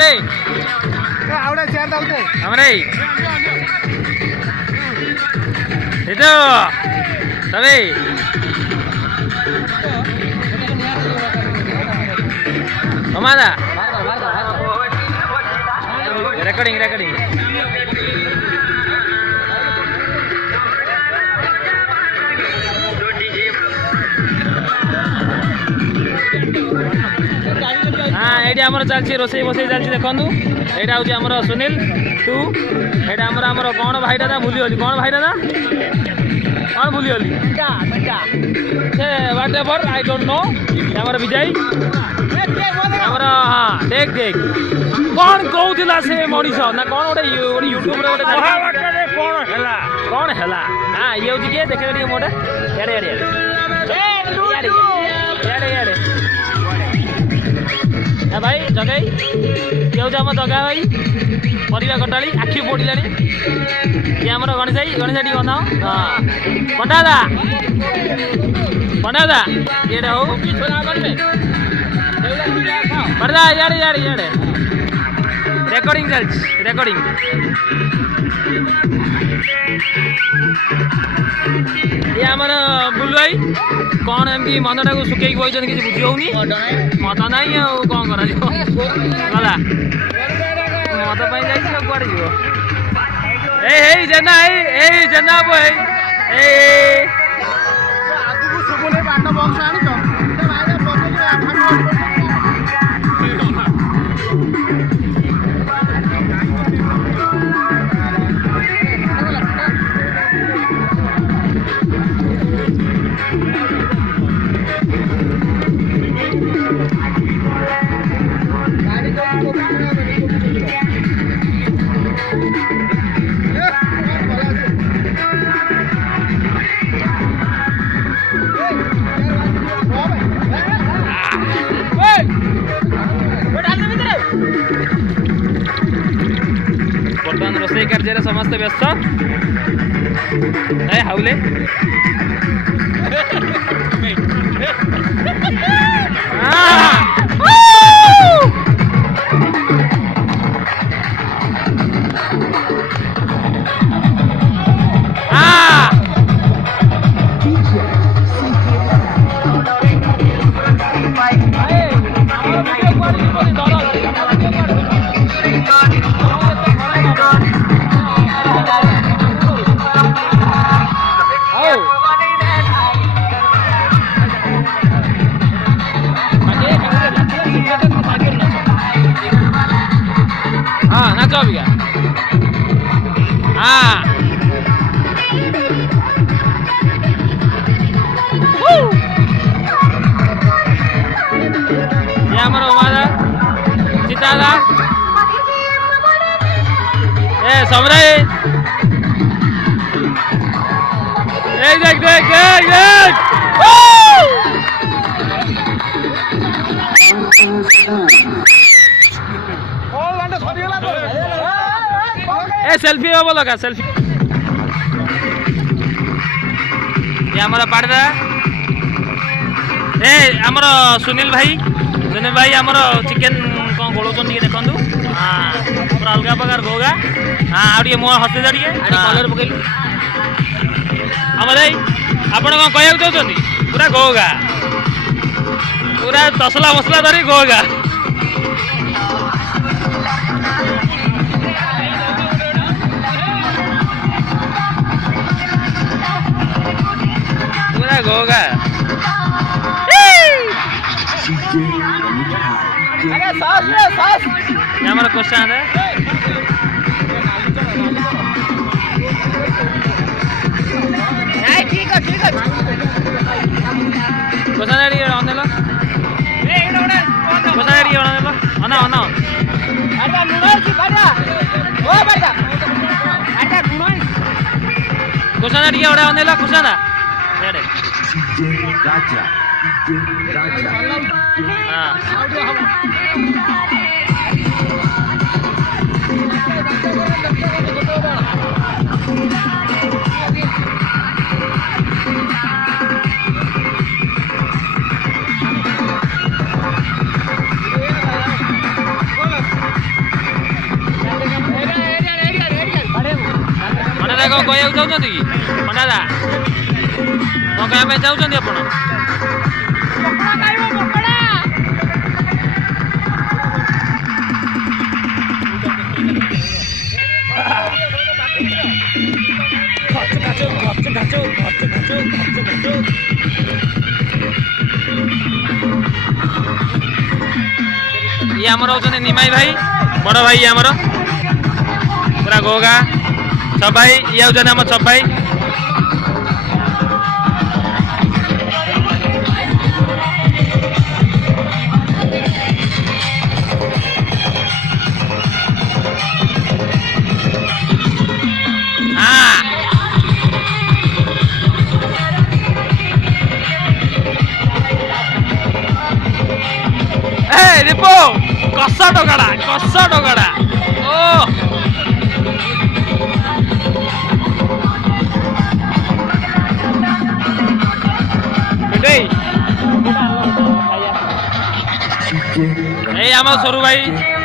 तबे आवडे चेयर दावते हमरे itu तबे कमादा recording हाँ ये चलती रोसई बसई चलती देखु यहाँ हूँ आमर सुनील तू ये आमर कौन भाई दादा भूलीगली कौन भाई दादा कौन भूलीगली से what ever I don't know आमर विजय आमर हाँ देख कौन कहला से मनीष ना कौन गोटे यूट्यूब कौन है हाँ ये हूँ किए देखे मोटे यारे भाई जगई ये हूँ आम जगा भाई परिवा कटाड़ी आखि पड़ा ये आम गणेश टी बनाओ हाँ पंडा ये हो पड़ा इे रेकर्डिंग चलती रेकर्डिंग ये आमर बुलु भाई कौन एमती मनटा को सुखी बही किसी बुझी होनी मत ना कौन कर मत कड़े जेना जेना बर्तमान रोसई कार्य समस्त व्यस्त हाउले हाँ नाचो अभी हाँ ये हमारा उमादा चितादा ए समरे देख ए सेल्फी हम लगा सेल्फी ये हमारा पाड़ा ए आमर सुनील भाई आमर चिकेन कौन गोलौन देखु हाँ पूरा अलग प्रकार गोगा हाँ आगे मुह हसी टे कलर पकड़ हम भाई आपड़ कौन कह चाहते पूरा गोगा पूरा तसला मसला धरी गोगा होगा हमारा क्वेश्चन है ठीक है क्वेश्चन है ये ऑनला क्वेश्चन है ये ऑनला अना अरे नूडल्स बड़ा ओ बड़ा अरे नूडल्स क्वेश्चन है ये ऑनला क्वेश्चन है राजा हाँ କଣ କହିବାକୁ ଚାହୁଁଛନ୍ତି କି ପଣ୍ଡା ଦା କଣ କହିବା ପାଇଁ ଚାହୁଁଛନ୍ତି ଆପଣ? ଇଏ ଆମର ହଉଛନ୍ତି ନିମାଇ ଭାଇ ବଡ଼ ଭାଇ ଇଏ ଆମର ପୁରା ଗୋଗା ସବାଇ ଇଏ ହଉଛନ୍ତି ଆମ ସବାଇ ରିପୋ କଷ ଟୋକାଟା ଓ ଏଇ ଆମ ସରୁ ଭାଇ